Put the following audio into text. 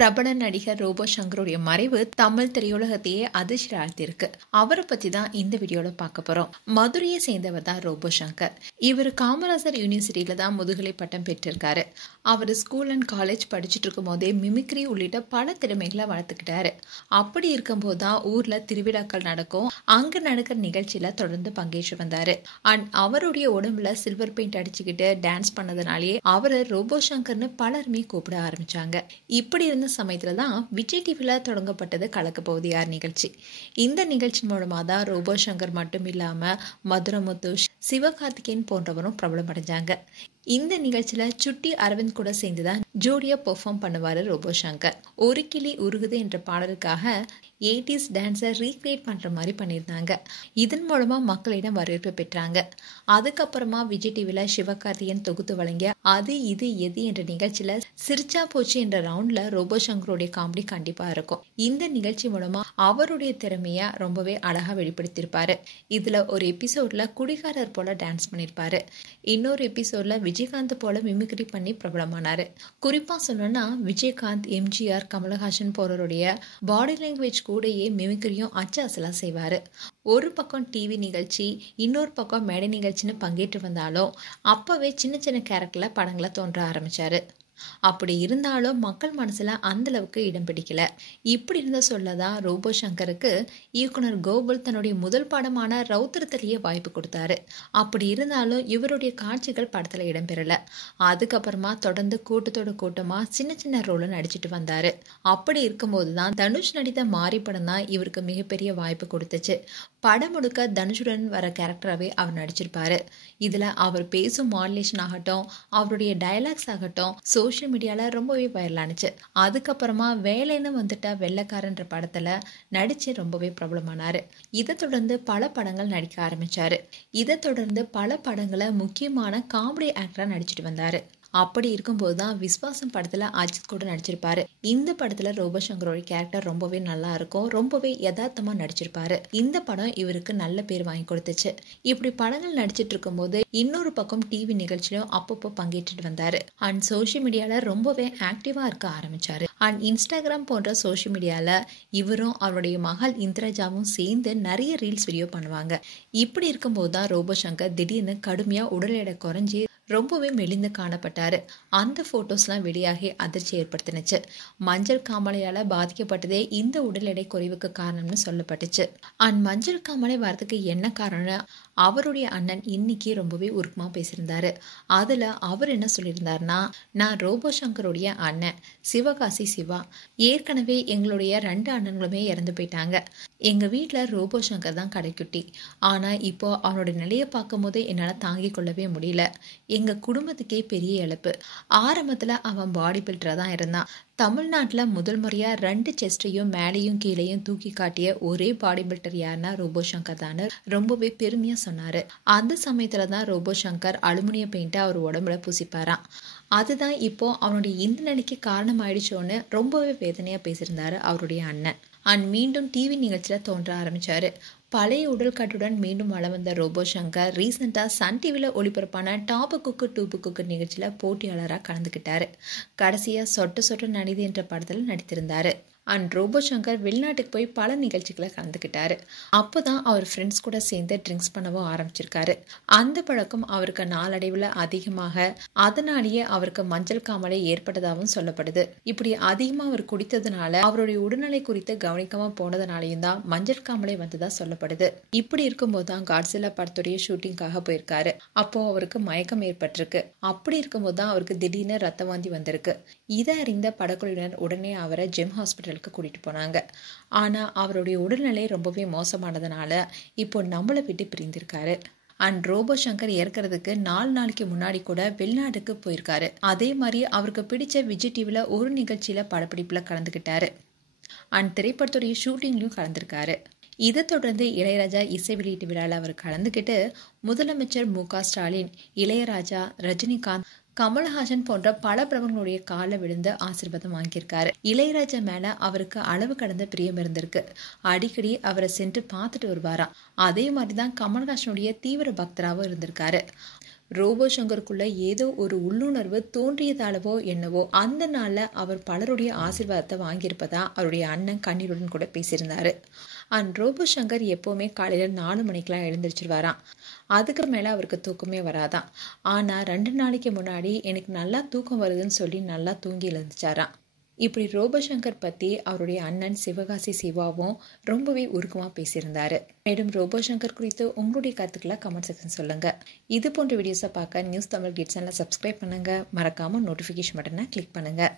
பிரபல நடிகர் ரோபோ சங்கருடைய மறைவு தமிழ் திரையுலகத்தையே அதிர்ச்சி ஆழ்த்திருக்கு. அவரை பத்தி தான் இந்த வீடியோல பார்க்க போறோம். மதுரையை சேர்ந்தவர் தான் ரோபோ சங்கர். இவர் காமராசர் யூனிவர்சிட்டியில தான் முதுகலை பட்டம் பெற்றிருக்காரு. அவர் ஸ்கூல் அண்ட் காலேஜ் படிச்சுட்டு இருக்கும் போதே மிமிக்ரி உள்ளிட்ட பல திறமைகளை வளர்த்துக்கிட்டாரு. அப்படி இருக்கும்போது தான் ஊர்ல திருவிழாக்கள் நடக்கும். அங்க நடக்கிற நிகழ்ச்சியில தொடர்ந்து பங்கேற்று வந்தாரு. அண்ட் அவருடைய உடம்புல சில்வர் பெயிண்ட் அடிச்சுக்கிட்டு டான்ஸ் பண்ணதுனாலே அவரை ரோபோ சங்கர்னு பலருமே கூப்பிட ஆரம்பிச்சாங்க. இப்படி இருந்த சமயத்துல தான் விஜய் டிவில தொடங்கப்பட்டது கலக்க போவது யார் நிகழ்ச்சி. இந்த நிகழ்ச்சி மூலமா தான் ரோபோ சங்கர் மட்டும் இல்லாம மதுரமுத்து, சிவகார்த்திகேயன் போன்றவரும் பிரபலம் அடைஞ்சாங்க. இந்த நிகழ்ச்சியில சுட்டி அரவிந்த் கூட சேர்ந்துதான் ஜோடியா பெர்ஃபார்ம் பண்ணுவாரு ரோபோ சங்கர். ஒரு கிளி உருகுது என்ற பாடலுக்காக 80s டான்ஸை ரீக்ரியேட் பண்ற மாதிரி பண்ணியிருந்தாங்க. இதன் மூலமா மக்களிடம் வரவேற்பு பெற்றாங்க. அதுக்கப்புறமா விஜய் டிவில சிவகார்த்திகேயன் தொகுத்து வழங்கிய அது இது எது என்ற நிகழ்ச்சியில சிரிச்சா போச்சு என்ற ரவுண்ட்ல ரோபோ சங்கருடைய காமெடி கண்டிப்பா இருக்கும். இந்த நிகழ்ச்சி மூலமா அவருடைய திறமைய ரொம்பவே அழகா வெளிப்படுத்தியிருப்பாரு. இதுல ஒரு எபிசோட்ல குடிகாரர் போல டான்ஸ் பண்ணியிருப்பாரு. இன்னொரு எபிசோட்ல விஜயகாந்த் போல மிமிக்ரி பண்ணி பிரபலமானாரு. குறிப்பா சொல்லணும்னா விஜயகாந்த், எம்ஜிஆர், கமலஹாசன் போறவருடைய பாடி லாங்குவேஜ் கூடயே மிமிக்ரியும் அச்சு அசலா செய்வாரு. ஒரு பக்கம் டிவி நிகழ்ச்சி, இன்னொரு பக்கம் மேடை நிகழ்ச்சின்னு பங்கேற்று வந்தாலும் அப்பவே சின்ன சின்ன கேரக்டர்ல படங்களை தோன்ற ஆரம்பிச்சாரு. அப்படி இருந்தாலும் மக்கள் மனசுல அந்த அளவுக்கு இடம் பிடிக்கல. இப்படி இருந்த சொல்லதான் ரோபோ சங்கருக்கு இயக்குனர் கோகுல் தன்னுடைய முதல் படமான ரவுத்திரத்திலேயே வாய்ப்பு கொடுத்தாரு. அப்படி இருந்தாலும் இவருடைய காட்சிகள் படத்துல இடம்பெறல. அதுக்கப்புறமா தொடர்ந்து கூட்டத்தோட கூட்டமா சின்ன சின்ன ரோல நடிச்சிட்டு வந்தாரு. அப்படி இருக்கும்போதுதான் தனுஷ் நடித்த மாரி படம் தான் இவருக்கு மிகப்பெரிய வாய்ப்பு கொடுத்துச்சு. படம் முழுக்க தனுஷுடன் வர கேரக்டராகவே அவர் நடிச்சிருப்பாரு. இதுல அவர் பேசும் மாடுலேஷன் ஆகட்டும், அவருடைய டயலாக்ஸ் ஆகட்டும் சோஷியல் மீடியால ரொம்பவே வைரலானுச்சு. அதுக்கப்புறமா வேலைன்னு வந்துட்டா வெள்ளைக்காரன்ற படத்துல நடிச்சு ரொம்பவே பிரபலமானாரு. இதை தொடர்ந்து பல படங்கள் நடிக்க ஆரம்பிச்சாரு. இதை தொடர்ந்து பல படங்களை முக்கியமான காமெடி ஆக்டரா நடிச்சிட்டு வந்தாரு. அப்படி இருக்கும்போதுதான் விஸ்வாசம் படத்துல அஜித் கூட நடிச்சிருப்பாரு. இந்த படத்துல ரோபோ சங்கரோட கேரக்டர் ரொம்பவே நல்லா இருக்கும். ரொம்பவே யதார்த்தமா நடிச்சிருப்பாரு. இந்த படம் இவருக்கு நல்ல பேர் வாங்கி கொடுத்துச்சு. இப்படி படங்கள் நடிச்சிட்டு இருக்கும் போது இன்னொரு பக்கம் டிவி நிகழ்ச்சியிலும் அப்பப்போ பங்கேற்றுட்டு வந்தாரு. அண்ட் சோசியல் மீடியால ரொம்பவே ஆக்டிவா இருக்க ஆரம்பிச்சாரு. அண்ட் இன்ஸ்டாகிராம் போன்ற சோசியல் மீடியால இவரும் அவருடைய மகள் இந்திரஜாவும் சேர்ந்து நிறைய ரீல்ஸ் வீடியோ பண்ணுவாங்க. இப்படி இருக்கும்போது தான் ரோபோ சங்கர் திடீர்னு கடுமையா உடல் எடை குறைஞ்சி ரொம்பவே மெலிந்து காணப்பட்டாரு. அந்த போட்டோஸ்லாம் வெளியாகி அதிர்ச்சி ஏற்படுத்தினுச்சு. மஞ்சள் காமாலையால பாதிக்கப்பட்டதே இந்த உடல் எடை குறைவுக்கு காரணம்னு சொல்லப்பட்டுச்சு. அண்ட் மஞ்சள் காமாலை வரதுக்கு என்ன காரணம் அவருடைய அண்ணன் இன்னைக்கு ரொம்பவே உருக்கமா பேசியிருந்தாரு. அதுல அவர் என்ன சொல்லியிருந்தாருன்னா, நான் ரோபோ சங்கருடைய அண்ணன் சிவகாசி சிவா. ஏற்கனவே எங்களுடைய 2 அண்ணன்களுமே இறந்து போயிட்டாங்க. எங்க வீட்டுல ரோபோ சங்கர் தான் கடைக்குட்டி. ஆனா இப்போ அவனோட நிலையை பார்க்கும் போது என்னால தாங்கிக் கொள்ளவே முடியல. எங்க குடும்பத்துக்கே பெரிய இழப்பு. ஆரம்பத்துல அவன் பாடி பில்டரா தான் இருந்தான். தமிழ்நாட்டுல முதல் முறையா 2 செஸ்டையும் மேலையும் கீழையும் தூக்கி காட்டிய ஒரே பாடி பில்டர் யாருன்னா ரோபோ சங்கர் தான் ரொம்பவே பெருமையா சொன்னாரு. அந்த சமயத்துல தான் ரோபோ சங்கர் அலுமினிய பெயிண்ட அவர் உடம்புல பூசிப்பாராம். அதுதான் இப்போ அவனுடைய இந்த நிலைக்கு காரணம் ஆயிடுச்சோன்னு ரொம்பவே வேதனையா பேசியிருந்தாரு அவருடைய அண்ணன். அண்ட் மீண்டும் டிவி நிகழ்ச்சியில தோன்ற ஆரம்பிச்சாரு. பழைய உடல் கட்டுடன் மீண்டும் வளம் வந்த ரோபோ சங்கர் ரீசெண்டா சன் டிவில ஒளிபரப்பான டாப்பு குக்கு டூப்பு குக்கு நிகழ்ச்சியில போட்டியாளராக கலந்துக்கிட்டாரு. கடைசியா சொட்ட சொட்ட நனிது என்ற படத்துல நடித்திருந்தாரு. அண்ட் ரோபோ சங்கர் வெளிநாட்டுக்கு போய் பல நிகழ்ச்சிகளை கலந்துக்கிட்டாரு. அப்போதான் அவர் ஃப்ரெண்ட்ஸ் கூட சேர்ந்து ட்ரிங்க்ஸ் பண்ணவும் ஆரம்பிச்சிருக்காரு. அந்த பழக்கம் அவருக்கு நாளடைவில் அதிகமாக, அதனாலேயே அவருக்கு மஞ்சள் காமாலை ஏற்பட்டதாகவும் சொல்லப்படுது. இப்படி அதிகமா அவர் குடித்ததுனால அவருடைய உடல்நிலை குறித்து கவனிக்காம போனதுனாலையும் தான் மஞ்சள் காமாலை வந்ததா சொல்லப்படுது. இப்படி இருக்கும்போது தான் காட்ஸில்லா படத்துடைய ஷூட்டிங்காக போயிருக்காரு. அப்போ அவருக்கு மயக்கம் ஏற்பட்டிருக்கு. அப்படி இருக்கும்போது தான் அவருக்கு திடீர்னு ரத்த வாந்தி வந்திருக்கு. இதை அறிந்த படக்குழுவினர் உடனே அவரை ஜெம் ஹாஸ்பிட்டல் கூட்டிட்டு போனாங்க. ஆனா அவருடைய உடல்நிலை ரொம்பவே மோசமானதுனால இப்போ நம்மளை விட்டு பிரிந்திருக்காரு. அண்ட் ரோபோ சங்கர் இறக்கிறதுக்கு 4 நாளைக்கு முன்னாடி கூட வெளிநாட்டுக்கு போயிருக்காரு. அதே மாதிரி அவருக்கு பிடிச்ச விஜய் டிவில ஒரு நிகழ்ச்சியில படப்பிடிப்புல கலந்துக்கிட்டாரு. அண்ட் திரைப்படத்துடைய ஷூட்டிங்லயும் கலந்திருக்காரு. இதை தொடர்ந்து இளையராஜா இசை வெளியீட்டு விழாவில் அவர் கலந்துக்கிட்டு முதலமைச்சர் மு.க.ஸ்டாலின், இளையராஜா, ரஜினிகாந்த், கமல்ஹாசன் போன்ற பல பிரபலங்களுடைய கால விழுந்து ஆசீர்வாதம் வாங்கியிருக்காரு. இளையராஜா மேல அவருக்கு அளவு கடந்த பிரியம் இருந்திருக்கு. அடிக்கடி அவரை சென்று பார்த்துட்டு வருவாராம். அதே மாதிரிதான் கமல்ஹாசனுடைய தீவிர பக்தராகவும் இருந்திருக்காரு. ரோபோ சங்கருக்குள்ள ஏதோ ஒரு உள்ளுணர்வு தோன்றியதாலவோ என்னவோ அந்த நாள்ல அவர் பலருடைய ஆசீர்வாதத்தை வாங்கியிருப்பதா அவருடைய அண்ணன் கண்ணீருடன் கூட பேசியிருந்தாரு. ரோபோ சங்கர் எப்போவுமே காலையில் 4 மணிக்கெலாம் எழுந்திரிச்சிருவாராம். அதுக்கு மேலே அவருக்கு தூக்கமே வராதான். ஆனால் 2 நாளைக்கு முன்னாடி எனக்கு நல்லா தூக்கம் வருதுன்னு சொல்லி நல்லா தூங்கி எழுந்துச்சாராம். இப்படி ரோபோ சங்கர் பற்றி அவருடைய அண்ணன் சிவகாசி சிவாவும் ரொம்பவே உருக்கமாக பேசியிருந்தாரு. மேலும் ரோபோ சங்கர் குறித்து உங்களுடைய கருத்துக்களை கமெண்ட் செக்ஷன் சொல்லுங்கள். இது போன்ற வீடியோஸை பார்க்க நியூஸ் தமிழ் கிட்ஸ் சேனலை சப்ஸ்கிரைப் பண்ணுங்கள். மறக்காமல் நோட்டிஃபிகேஷன் பட்டனை கிளிக் பண்ணுங்கள்.